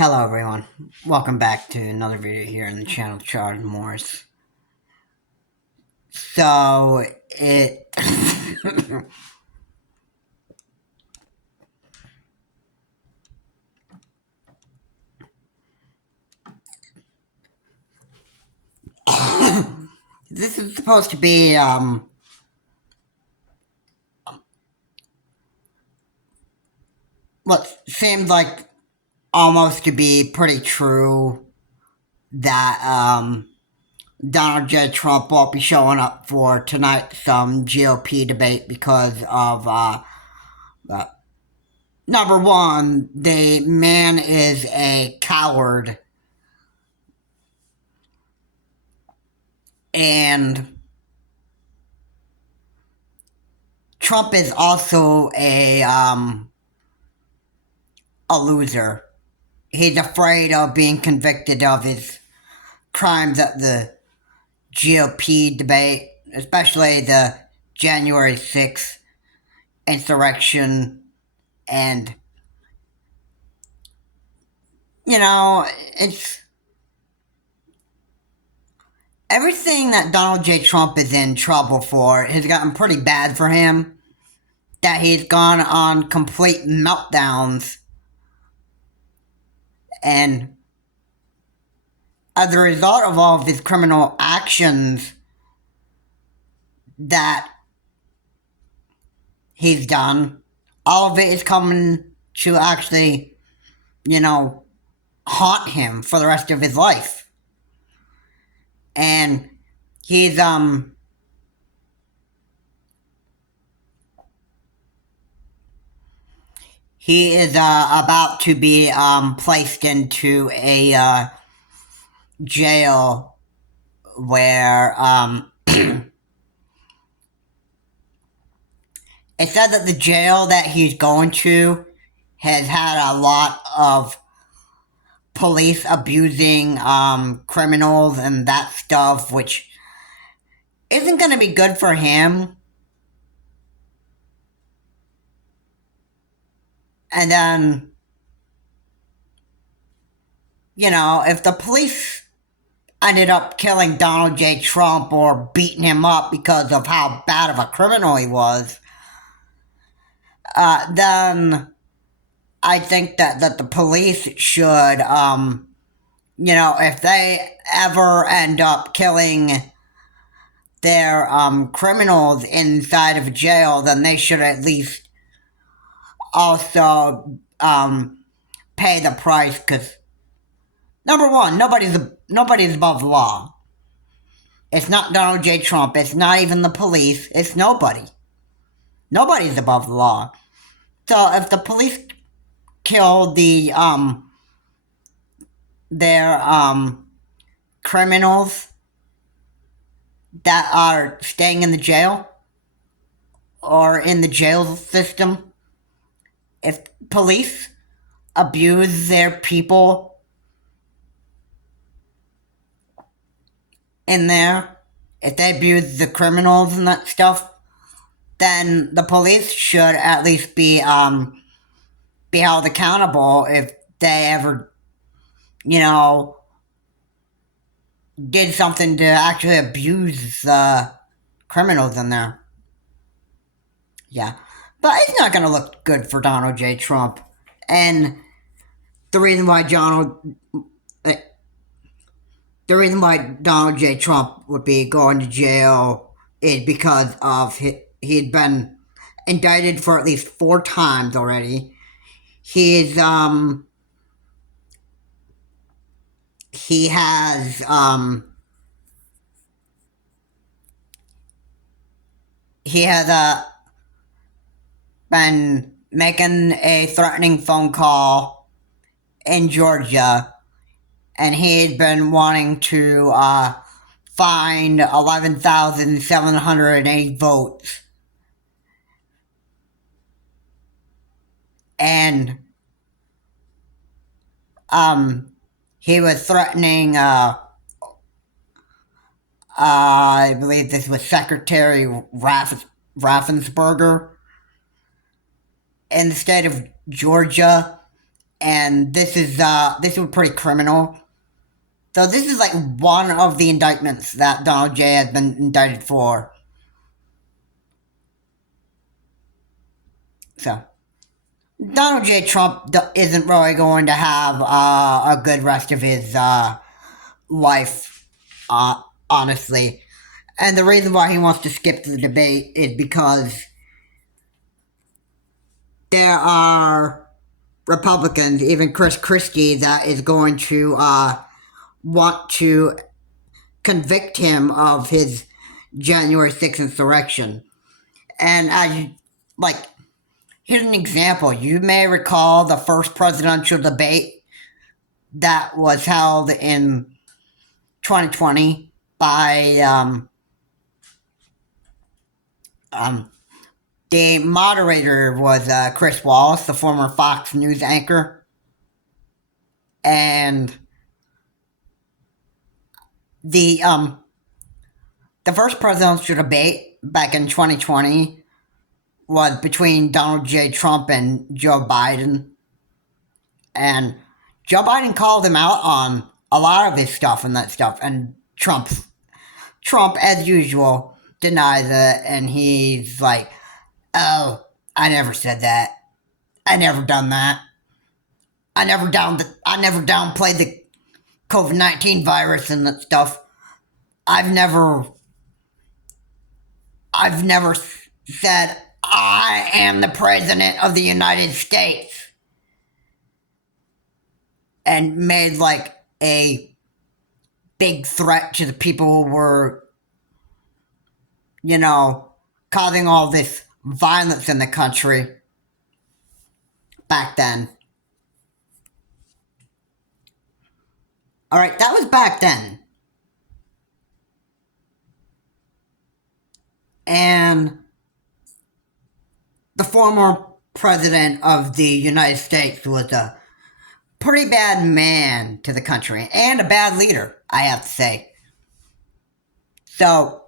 Hello everyone, welcome back to another video here in the channel Charles Morris. So, it... this is supposed to be, what seems like almost to be pretty true that, Donald J. Trump won't be showing up for tonight's GOP debate because of, number one, the man is a coward, and Trump is also a loser. He's afraid of being convicted of his crimes at the GOP debate, especially the January 6th insurrection. And, it's everything that Donald J. Trump is in trouble for has gotten pretty bad for him. That he's gone on complete meltdowns. And as a result of all of his criminal actions that he's done, all of it is coming to actually, haunt him for the rest of his life. And he's, he is, about to be, placed into a, jail where, it said that the jail that he's going to has had a lot of police abusing criminals and that stuff, which isn't going to be good for him. And then, if the police ended up killing Donald J. Trump or beating him up because of how bad of a criminal he was, then I think that the police should, if they ever end up killing their criminals inside of a jail, then they should at least also pay the price, because number one, nobody's above the law. It's not Donald J. Trump. It's not even the police. It's nobody. Nobody's above the law. So if the police kill their criminals that are staying in the jail or in the jail system, if police abuse their people in there, if they abuse the criminals and that stuff, then the police should at least be held accountable if they ever, did something to actually abuse the criminals in there. Yeah. But it's not going to look good for Donald J. Trump. And the reason why Donald J. Trump would be going to jail is because of he'd been indicted for at least 4 times already. He has been making a threatening phone call in Georgia, and he had been wanting to find 11,780 votes. And he was threatening, I believe this was Secretary Raffensperger in the state of Georgia, and this was pretty criminal. So this is like one of the indictments that Donald J has been indicted for. So Donald J. Trump isn't really going to have a good rest of his life, honestly. And the reason why he wants to skip the debate is because there are Republicans, even Chris Christie, that is going to want to convict him of his January 6th insurrection. And here's an example. You may recall the first presidential debate that was held in 2020 by the moderator was Chris Wallace, the former Fox News anchor, and the first presidential debate back in 2020 was between Donald J. Trump and Joe Biden, and Joe Biden called him out on a lot of his stuff and that stuff, and Trump, as usual, denies it, and he's like, "Oh, I never said that. I never done that. I never downplayed the COVID-19 virus and that stuff. I've never said I am the president of the United States," and made like a big threat to the people who were, causing all this violence in the country back then. All right, that was back then. And the former president of the United States was a pretty bad man to the country and a bad leader, I have to say. So,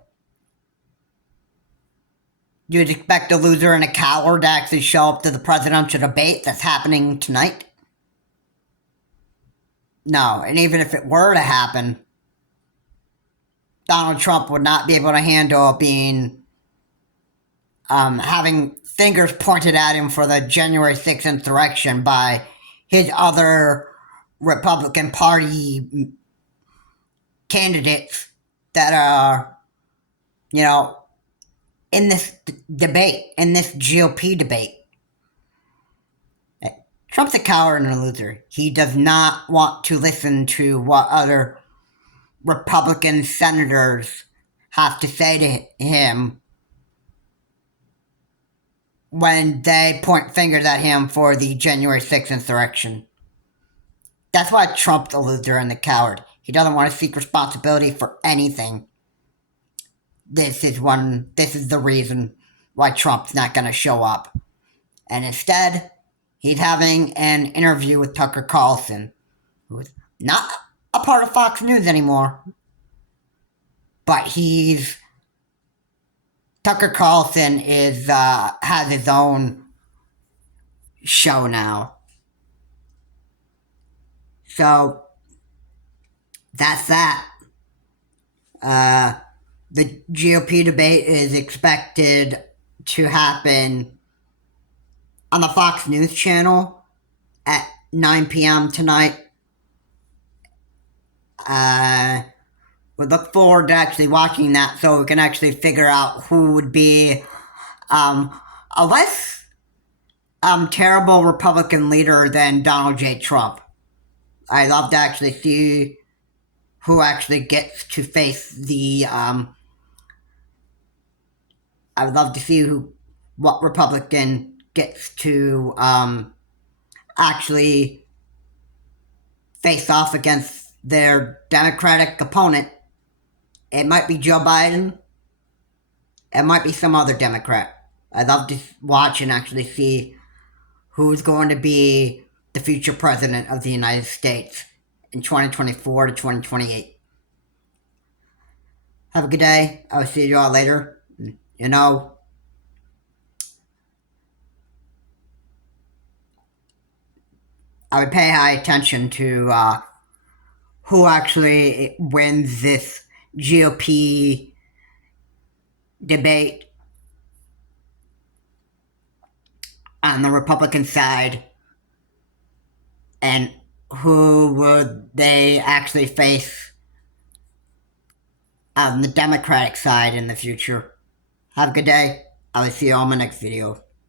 you'd expect a loser and a coward to actually show up to the presidential debate that's happening tonight? No, and even if it were to happen, Donald Trump would not be able to handle being having fingers pointed at him for the January 6th insurrection by his other Republican Party candidates that are, in this debate, in this GOP debate. Trump's a coward and a loser. He does not want to listen to what other Republican senators have to say to him when they point fingers at him for the January 6th insurrection. That's why Trump's a loser and a coward. He doesn't want to seek responsibility for anything. This is the reason why Trump's not going to show up. And instead, he's having an interview with Tucker Carlson, who's not a part of Fox News anymore. But Tucker Carlson has his own show now. So, that's that. The GOP debate is expected to happen on the Fox News channel at 9 p.m. tonight. We look forward to actually watching that so we can actually figure out who would be a less terrible Republican leader than Donald J. Trump. I'd love to actually see who actually gets to face the I would love to see what Republican gets to actually face off against their Democratic opponent. It might be Joe Biden. It might be some other Democrat. I'd love to watch and actually see who's going to be the future president of the United States in 2024 to 2028. Have a good day. I will see you all later. I would pay high attention to who actually wins this GOP debate on the Republican side, and who would they actually face on the Democratic side in the future. Have a good day. I will see you on my next video.